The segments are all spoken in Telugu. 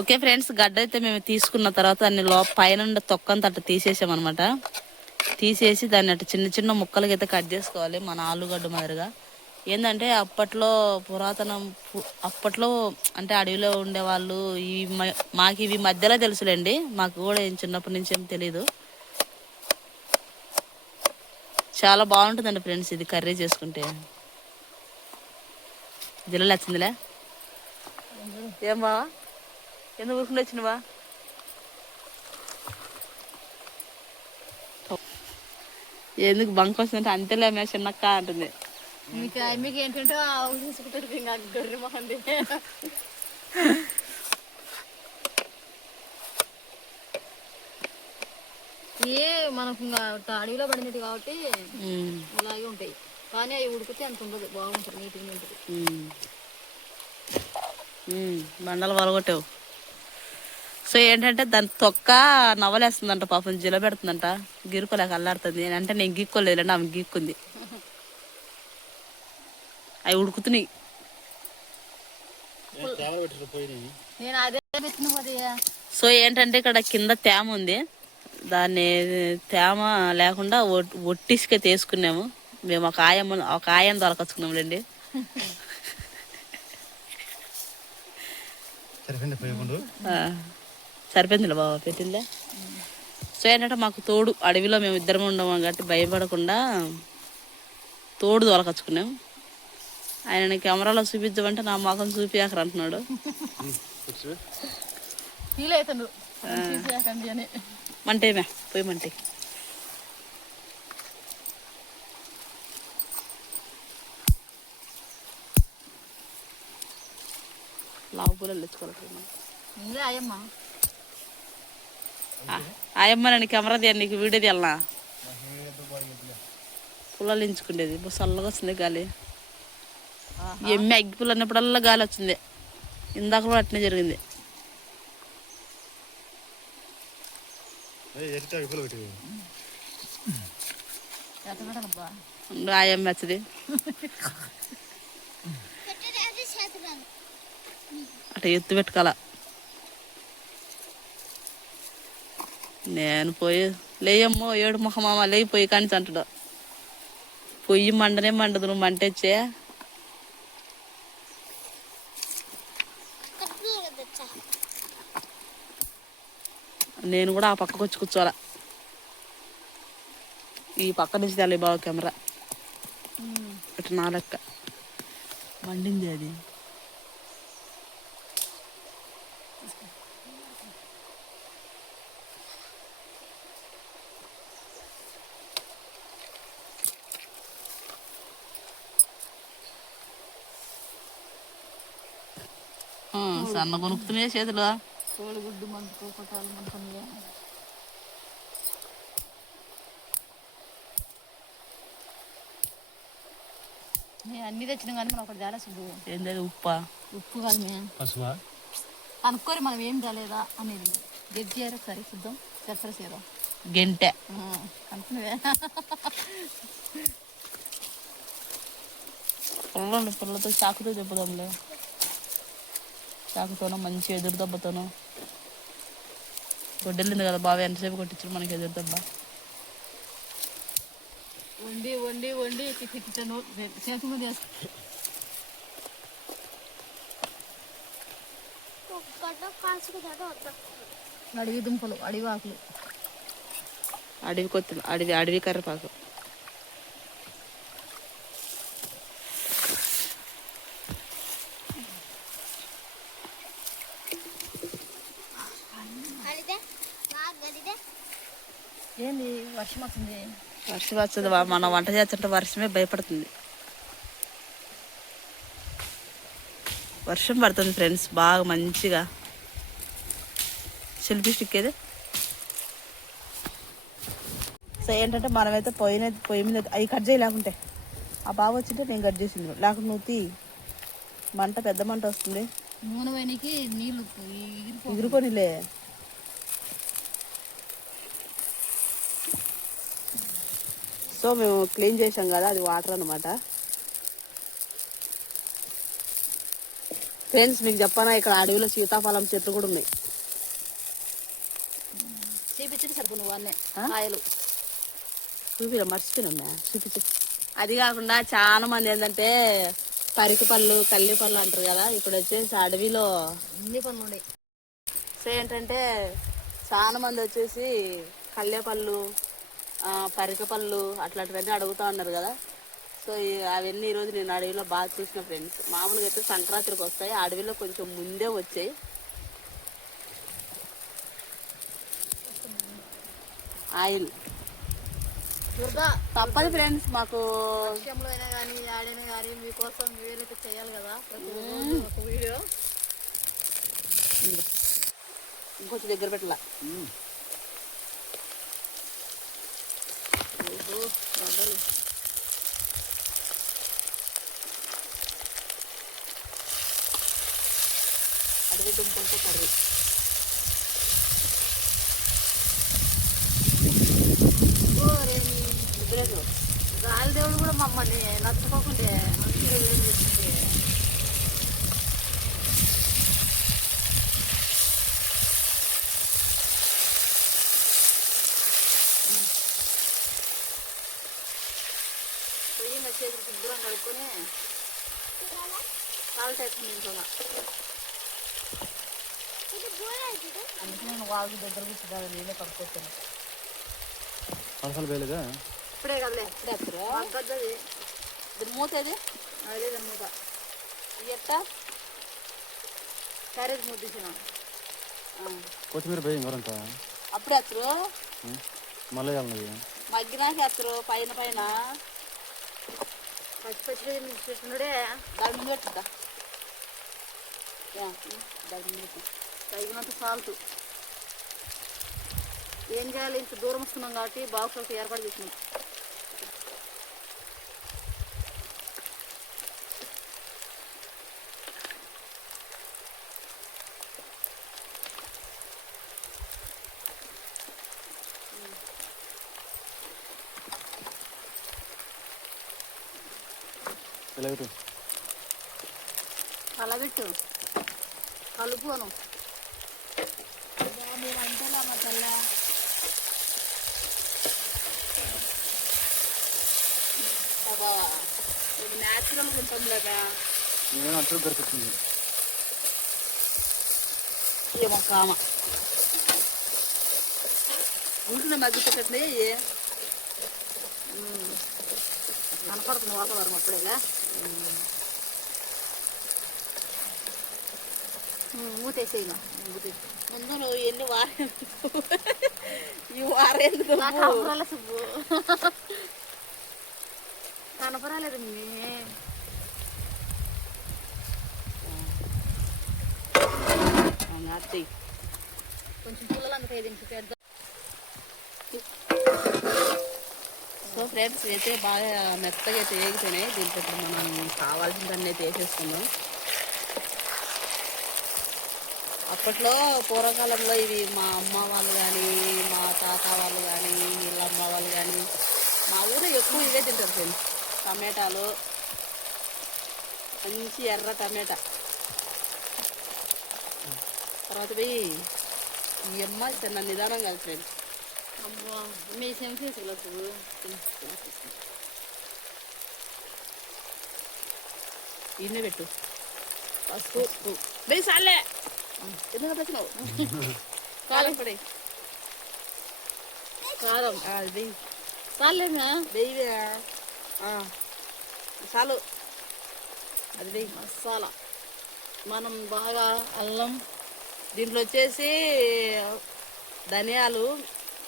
ఓకే ఫ్రెండ్స్ గడ్డ అయితే మేము తీసుకున్న తర్వాత దాన్ని లో పైన తొక్కంత అట్లా తీసేసామన్నమాట. తీసేసి దాన్ని అట్లా చిన్న చిన్న ముక్కలకి అయితే కట్ చేసుకోవాలి మన ఆలుగడ్డ మాదిరిగా. ఏంటంటే అప్పట్లో పురాతనం అప్పట్లో అంటే అడవిలో ఉండేవాళ్ళు ఈ మాకు ఇవి మధ్యలో తెలుసులేండి. మాకు కూడా ఏం చిన్నప్పటి నుంచి ఏం తెలీదు. చాలా బాగుంటుందండి ఫ్రెండ్స్ ఇది కర్రీ చేసుకుంటే. జిల్లలు వచ్చిందిలే ఏం బావా? ఎందుకు ఊరుకుంటూ వచ్చినవా? ఎందుకు బంక్ వస్తుందంటే అంతేలే మే చిన్నక్క అంటుంది. మీకు మీకు ఏంటంటే గొర్రె ఏ మనకు ఇంకా అడవిలో పడినది కాబట్టి ఇలాగే ఉంటాయి. కానీ అవి ఉడికితే అంత ఉండదు బాగుంటుంది నీట్గా ఉంటుంది. బండలు వలగొట్టావు. సో ఏంటంటే దాని తొక్క నవ్వలేస్తుందంట పాపం జిల పెడుతుందంట. గిరుకోలేక అల్లాడుతుంది అంటే నేను గీక్కోలేదండి ఆమె గీక్కుంది. అవి ఉడుకుతున్నాయి. నేను అదే పెట్టిన అది సో ఏంటంటే ఇక్కడ కింద తేమ ఉంది. దాన్ని తేమ లేకుండా ఒట్- ఒట్టిసుకే తీసుకున్నాము. మేము ఒక ఆయమ్మ ఒక ఆయన దొరకచ్చుకున్నాములేండి సరిపోయింది పోయకుండా ఆ, సరిపోయిందిలే బాబా పెట్టిందే. సో ఏంటంటే మాకు తోడు అడవిలో మేము ఇద్దరం ఉండము కాబట్టి భయపడకుండా తోడు దొరకచ్చుకున్నాం ఆయన కెమెరాలో చూపించమంటే నా మొఖం చూపియాకరు అంటున్నాడు. మంటేమే పోయి మంటే. లావు పూలలు తెచ్చుకోవాలి అయ్యమ్మ ఆయమ్మ కెమెరా తీయ నీకు వీడియో తీయాలనా? పుల్లలు ఎంచుకునేది ఇప్పుడు చల్లగా వస్తుంది గాలి. ఎమ్మి అగ్గి పుల్ల అన్నప్పుడల్లా గాలి వచ్చింది. ఇందాక కూడా అట్నే జరిగింది. ఆయమ్మ వచ్చింది అట్లా ఎత్తు పెట్టుకోవాల? నేను పోయి లేయమ్మో ఏడు మొహమామ లేయి పోయి కానీ అంటాడు. పొయ్యి మండనే మండదు నువ్వు మంటొచ్చే నేను కూడా ఆ పక్కకు వచ్చి కూర్చోవాలా. ఈ పక్క నుంచి తల్లి బావ కెమెరా. ఇటు నా లెక్క. మండింది అది ఆ, సన్న కొనుక్కుతున్నాయి చేతులు? కోడిగుడ్డు మందుకు కొట్టాలి మంటుంది నేను అన్ని తెచ్చినా కానీ మనం ఒకటి తేడా సుబ్బు. ఏంటది ఉప్పా? ఉప్పు కాదు మేము పసువా? అనుకోరి మనం ఏం తేలేదా అనేది. జడ్జి గారు ఒకసారి చూద్దాం. రెఫరెన్స్ చేద్దాం గెంటె. అనుకునేవే పుల్లండి పుల్లతో చాకుతో చెప్పుదాంలే. చాకుతోనో మంచి ఎదురు దెబ్బతోనో. గొడ్డెళ్ళింది కదా బాగా ఎంతసేపు కొట్టించారు మనకి ఎదురు దెబ్బ? వండి వండి వండి కిచెన్ చేతి మీద అడవి దుంపలు అడవి ఆకులు. అడవి కొత్త అడవి అడవి కర్రపాకు ఏంది వర్షం వస్తుంది వర్షం వస్తుంది వా- మనం వంట చేస్తుంటే వర్షమే భయపడుతుంది. వర్షం పడుతుంది ఫ్రెండ్స్. బాగా మంచిగా. సెల్ఫీ స్టిక్ ఏది? సో ఏంటంటే మనమైతే పొయ్యి పొయ్యి మీద అవి కట్ చేయలేకుంటే ఆ బాగా వచ్చింటే నేను కట్ చేసింది. లేకుంటే నువ్వు తీ. మంట పెద్ద మంట వస్తుంది. నూనె నీళ్ళు ఎగిరిపో సో మేము క్లీన్ చేసాం కదా అది వాటర్ అనమాట ఫ్రెండ్స్ మీకు చెప్పనా ఇక్కడ అడవిలో సీతాఫలం చెట్లు కూడా ఉన్నాయి. చూపించింది సరిపో నువ్వు అన్నీ ఆ? కాయలు. చూపిరా మర్చిపోయినా చూపించు. అది కాకుండా చాలా మంది ఏంటంటే పరికి పళ్ళు కల్లి పళ్ళు అంటారు కదా ఇప్పుడు వచ్చేసి అడవిలో అన్ని పనులు ఉన్నాయి. సో ఏంటంటే చాలా మంది వచ్చేసి కల్లేపళ్ళు పరిక పళ్ళు అట్లాంటివన్నీ అడుగుతా ఉన్నారు కదా. సో ఈ- అవన్నీ ఈరోజు నేను అడవిలో బాగా చూసిన ఫ్రెండ్స్. మామూలుగా అయితే సంక్రాంతికి వస్తాయి. అడవిలో కొంచెం ముందే వచ్చాయి. ఆయిల్. తప్పదు ఫ్రెండ్స్ మాకు విషయంలో అయినా కానీ ఆడైనా కానీ మీకోసం చేయాలి కదా. ప్రతి రోజు ఒక వీడియో. ఇంకొంచెం దగ్గర పెట్టలా. అయ్యో వడలు అడవి దుంపలతో కర్రీ. ఓరే దేవుడు కూడా మమ్మల్ని నచ్చుకోకుండా. మంచిగా వీడియో చేస్తుంటే పొయ్యి మీద చేతులు శుభ్రం కడుక్కొని సాల్ట్ వేసుకుని ఇంట్లో అందుకే నేను వాళ్ళ దగ్గర కూర్చుంటాను నేనే కడుక్కొచ్చాను అసలు వేయలేదా ఇప్పుడే కదలే ఇప్పుడే వస్తారా వంకద్దది ఇది మూత ఏది? అదే మూత. ఎట్టా? క్యారేజ్ మూత తీసిన. కొత్తిమీర వేయి మరంతా అప్పుడే వస్తారు మళ్ళీ మగ్గినాక వస్తారు పైన పైన. పచ్చి పచ్చి పెట్టుకున్నాడే దాని ముందు పెట్టుద్దా? యా, దాని ముందు పెట్టు. తగినంత సాల్ట్. ఏం చేయాలి? ఇంత దూరం వస్తున్నాం కాబట్టి బాక్స్ ఒకటి ఏర్పాటు చేసినాం. ఇలా పెట్టు. కలుపును మీరు అంతేలా మా తల్ల? అబ్బా, ఇది న్యాచురల్ ఉంటుంది కదా. నేను అంటూ దొరుకుతుంది ఏమో కామ. ఉంటున్న మగ్గిపోతుంది కనపడుతుంది వాతావరణం అప్పుడేలా మూతేసేయి మూతేసి ముందు నువ్వు ఎన్ని వారే ఈ వారేందుకు? నాకు కనపరాలే సుబ్బు. కనపరాలేదు మీ. అత్తయ్య? కొంచెం పుల్లలు అందుకే దీనికి పెద్ద సో ఫ్రెండ్స్ అయితే బాగా మెత్తగా అయితే వేగిపోయినాయి. దీంట్లో మనం కావాల్సినవన్నీ అయితే వేసేసుకుందాం. అప్పట్లో పూర్వకాలంలో ఇవి మా అమ్మ వాళ్ళు కానీ మా తాత వాళ్ళు కానీ వీళ్ళమ్మ వాళ్ళు కానీ మా ఊరు ఎక్కువ ఇవే తింటారు ఫ్రెండ్స్. టమాటాలు. మంచి ఎర్ర టమాటా. తర్వాత పోయి ఈ అమ్మ చిన్న నిదానం కాదు ఫ్రెండ్స్. అమ్మా మీ సెన్సేసులు సుబ్బు ఇన్నే పెట్టు. పసుపు సాలే ఎందుకు కారం పడి కారం అది చాలు అది వెయ్యి మసాలా మనం బాగా అల్లం దీంట్లో వచ్చేసి ధనియాలు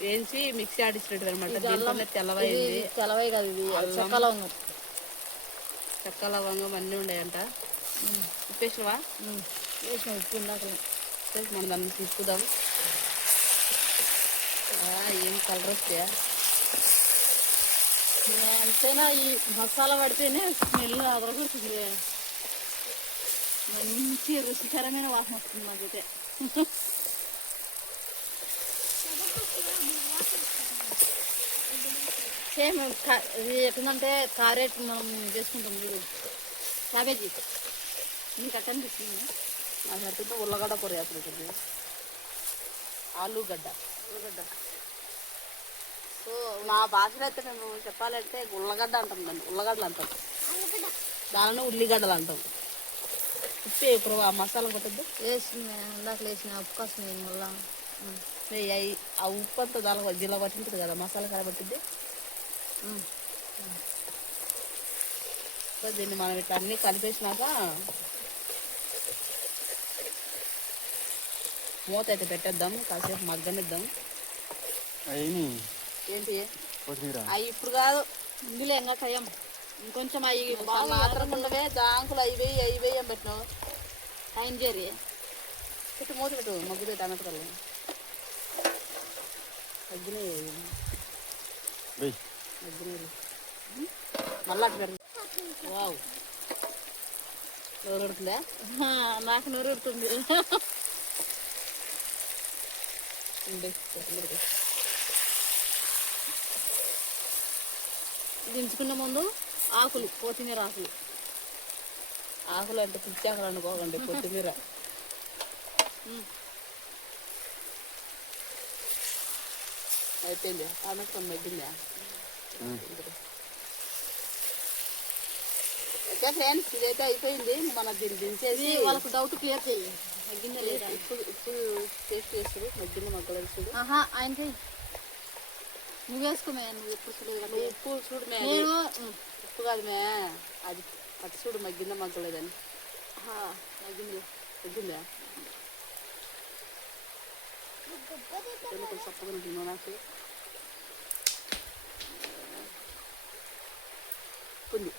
వేయించి మిక్సీ ఆడించినట్టు అనమాట అల్లం దీంట్లోనే తెల్లవైంది ఇది తెలవే కాదు ఇది. చెక్కలో ఉంది చెక్క లవంగం అన్నీ ఉన్నాయంట ఉప్పేసినవా వేసిన ఉప్పు ఉండాలి సరే మనం దాన్ని తీసుకుందాం ఏం కలర్ వస్తాయా? అంతేనా ఈ మసాలా పడితేనే స్మెల్ అదరగొడుతుంది. మంచి రుచికరమైన వాసన వస్తుంది మాకైతే సేమ్ ఇది ఎట్లుందంటే కారెట్ మనం చేసుకుంటాం ఇది. క్యాబేజీ. నీకు అట్ట అనిపిస్తుంది నాకు అట్టితే ఉల్లగడ్డ కూర వేస్తుంది ఆలుగడ్డ ఉల్లగడ్డ సో మా భాషలో అయితే మేము చెప్పాలంటే ఉల్లగడ్డ అంటాం దాన్ని ఉల్లగడ్డలు అంటాం దానిలో ఉల్లిగడ్డలు అంటాం ఉప్పు ఇప్పుడు ఆ మసాలా కొట్టద్దు వేసిన ఇందాక వేసిన ఉప్పు కోసం మళ్ళా ఆ ఉప్పు అంతా దానిలో జిల్లా పట్టింటుంది కదా మసాలా కర పట్టింది దీన్ని మనం ఇట్లా అన్నీ కలిపేసినాక మూత అయితే పెట్టేద్దాం కాసేపు మగ్గనిద్దాం అయ్యి ఏంటి? అవి ఇప్పుడు కాదు ఇందులో ఇంకా టైం ఇంకొంచెం అవి మాత్రం ఉండవే దాంకులు అవి వేయి అవి వేయి పెట్టినావు. టైం చేరి. పెట్టు మూత పెట్టు మగ్గుదే టమాటలు మగ్గినాయి. మగ్గినాయి. మళ్ళీ వావ్. నోరు ఉడుతుందా నాకు నూరు ఉడుతుంది ఉండి. కొత్తిమీర వేయి. దించుకునే ముందు ఆకులు కొత్తిమీర ఆకులు. ఆకులు అంటే పిచ్చి ఆకులు అనుకోకండి కొత్తిమీర. అయిపోయింది. టమాటా మగ్గిందా? ఓకే ఫ్రెండ్స్ ఇదైతే అయిపోయింది. మన దీన్ని దించేసి వాళ్ళకు డౌట్ క్లియర్ చేయి తగ్గిందా లేదా ఇప్పుడు ఇప్పుడు టేస్ట్ చూడు ఆహా ఆయనకి నువ్వు వేసుకోమే నువ్వు ఎప్పుడు చూడలేదు. నువ్వు ఉప్పు చూడు మే. నేను ఉప్పు కాదు మే అది పచ్చి చూడు మగ్గిందా మగ్గలేదని మగ్గింది. మగ్గిందా కొంచెం చప్పగా ఉంటుంది నాకు ఉంది.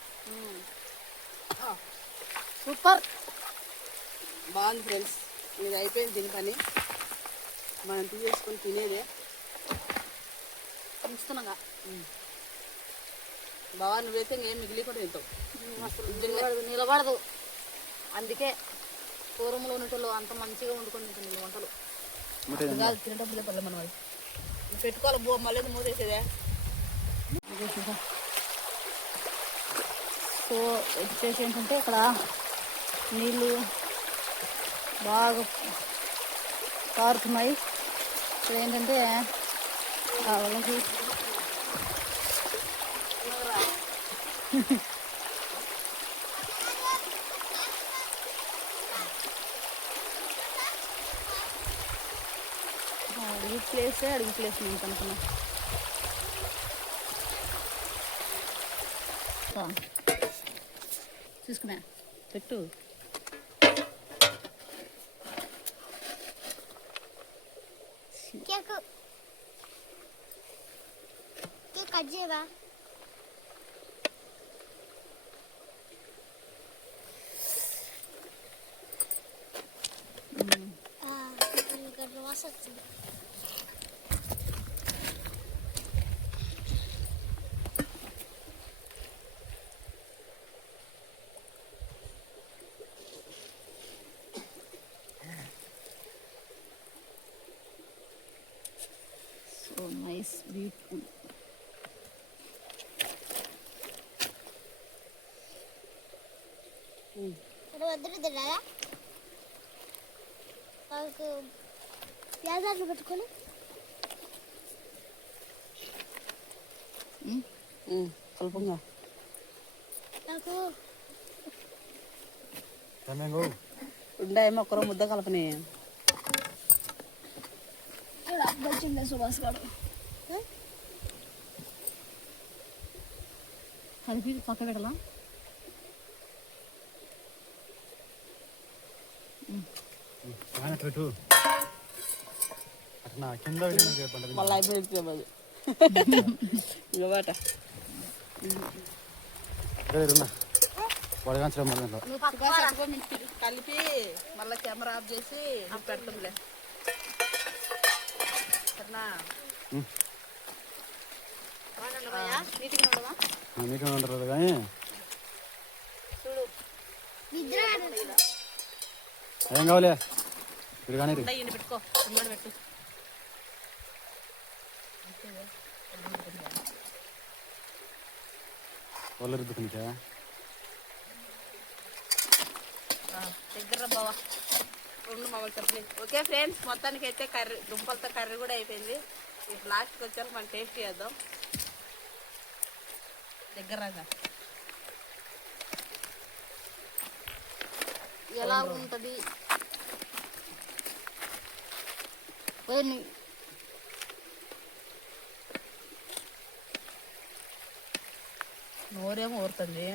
సూపర్. బాగుంది ఫ్రెండ్స్. ఇది అయిపోయింది దీని పని మనం తీసేసుకొని తినేదే. ఉంచుతున్నాగా బాగా నువ్వైతే ఇంకేం మిగిలి కూడా తింటావు అసలు నిలబడదు నిలబడదు. అందుకే పూర్వంలో ఉన్నట్లు అంత మంచిగా వండుకొని తింటుంది వంటలు. కాదు తినేటప్పుడు పర్లేదు మనం అది పెట్టుకోవాలి బో మళ్ళీ మూత వేసేదే సో వచ్చేసి ఏంటంటే ఇక్కడ నీళ్ళు బాగా. కారుతున్నాయి ఇక్కడ ఏంటంటే వాళ్ళకి. ఈ ప్లేసే అడుగు ప్లేస్ నేను అనుకున్నా తీసుకున్నా పెట్టు. కేక్ కట్ చేయవా ఇక్కడ వాస వచ్చింది సో వద్దరు తిన్నారా నాకు పెట్టుకొని. స్వల్పంగా ఒక్కరో ముద్ద కలపని. వచ్చింది సుభాష్ గారు. కలిపి పక్క పెట్టాలా? అట్లా కింద మళ్ళీ అయిపోయింది కలిపి మళ్ళీ కెమెరా ఆఫ్ చేసి పెడతాంలే. సరేనా. నీటిగా ఉండరు కానీ. చూడు. ఏం కావాలి? మీరు కానీ పెట్టుకో. పెట్టు. వాళ్ళు దగ్గర బావా. రెండు మామూలు చెప్పని ఓకే ఫ్రెండ్స్ మొత్తానికి అయితే కర్రీ దుంపలతో కర్రీ కూడా అయిపోయింది. ఇప్పుడు లాస్ట్కి వచ్చాక మనం టేస్ట్ చేద్దాం. దగ్గర ఎలా ఉంటుంది? నోరేమో ఊరుతుంది.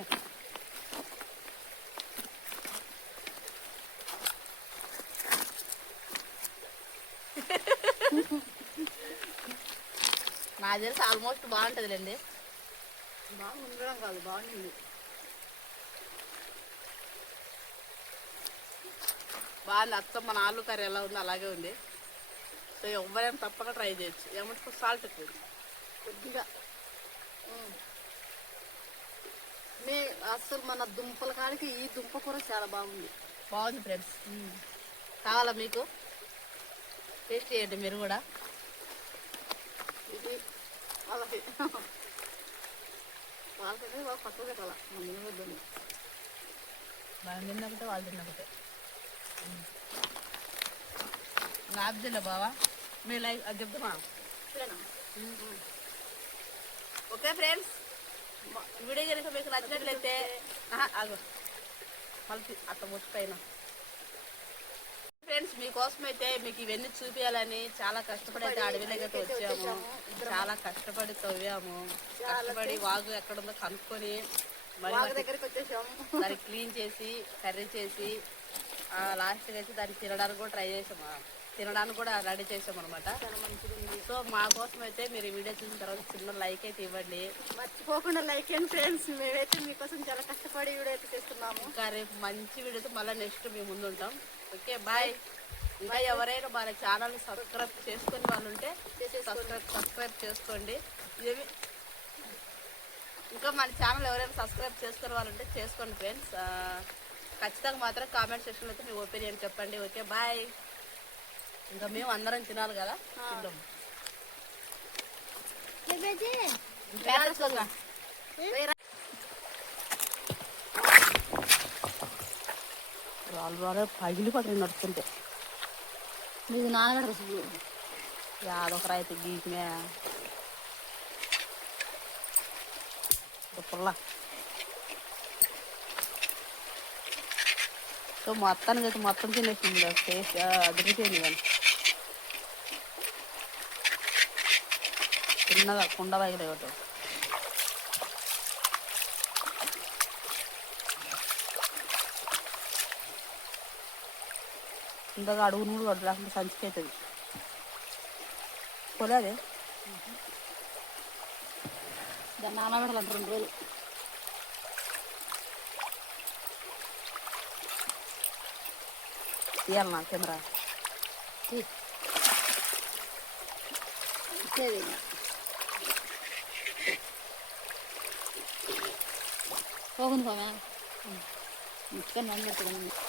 నాకు తెలిసి ఆల్మోస్ట్ బాగుంటుందిలేండి. బాగా ఉండడం కాదు బాగుంది బాగుంది అత్తం మన ఆలు కర్రీ ఎలా ఉంది అలాగే ఉంది. సో ఎవరైనా తప్పక ట్రై చేయొచ్చు. ఏమంటే సాల్ట్ ఎక్కువ. కొద్దిగా. మే అసలు మన దుంపల కాడికి ఈ దుంప కూర చాలా బాగుంది. బాగుంది ఫ్రెండ్స్. కావాలా మీకు? టేస్ట్ చేయండి మీరు కూడా. ఇది వాళ్ళకి వాళ్ళకంటే బాగా పక్కన పెట్టాల మన మనం తిన్నకటే వాళ్ళు తిన్నకటే తిన్న బావా మీ లైఫ్ అది చెప్తామా ఓకే ఫ్రెండ్స్ వీడియో కనుక మీకు నచ్చినట్లయితే ఆగు మళ్ళీ అట్ట ముట్టుపైన ఫ్రెండ్స్ మీకోసం అయితే మీకు ఇవన్నీ చూపించాలని చాలా కష్టపడి అయితే అడవిలోకి వచ్చాము చాలా కష్టపడి తవ్వాము కష్టపడి వాగు ఎక్కడ ఉందో కనుక్కొని మరి దగ్గరికి వచ్చేసాము దాన్ని క్లీన్ చేసి కర్రీ చేసి లాస్ట్కి అయితే దాన్ని తినడానికి కూడా ట్రై చేసాము తినడానికి కూడా రెడీ చేసాం అనమాట సో మా కోసం అయితే మీరు ఈ వీడియో చూసిన తర్వాత చిన్న లైక్ అయితే ఇవ్వండి. మర్చిపోకుండా లైక్ అండ్ ఫ్రెండ్స్ మేమైతే మీకోసం చాలా కష్టపడి వీడియో అయితే చేస్తున్నాము. ఇంకా రేపు మంచి వీడియోతో మళ్ళీ నెక్స్ట్ మీ ముందు ఉంటాం. ఓకే బాయ్ ఇంకా ఎవరైనా మన ఛానల్ సబ్స్క్రైబ్ చేసుకుని వాళ్ళు ఉంటే సబ్స్క్రైబ్ సబ్స్క్రైబ్ చేసుకోండి. ఏమి ఇంకా మన ఛానల్ ఎవరైనా సబ్స్క్రైబ్ చేసుకునే వాళ్ళు ఉంటే చేసుకోండి ఫ్రెండ్స్ ఖచ్చితంగా మాత్రం కామెంట్ సెక్షన్లో అయితే మీ ఒపీనియన్ చెప్పండి ఓకే బాయ్ ఇంకా మేము అందరం తినాలి కదా? తిందాం. పేరెంట్స్ రాళ్ళు రాలే పగిలిపోతుంది నడుస్తుంటే. మీకు నాన్నగారు అసలు యాదొక రైతు గీకమే పుల్ల. సో మొత్తానికి అయితే మొత్తం తినేసింది టేస్ట్ అదిరిపోయింది కానీ చిన్నగా కుండ పగిలే ఒకటి ఇంతగా అడుగు నూడు కొట్టు లేకుండా సంచికి అవుతుంది పోలేదే దాన్ని నానబెట్టాలంట రెండు రోజులు. Yan lan Semra. Seveyim. போகணும் போவேன் சிக்கன் வாங்கி எடுத்துக்கணும்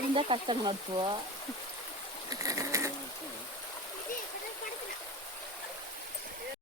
ಮಾಡಿಂದ ಕಷ್ಟ ನೋಡ್ತು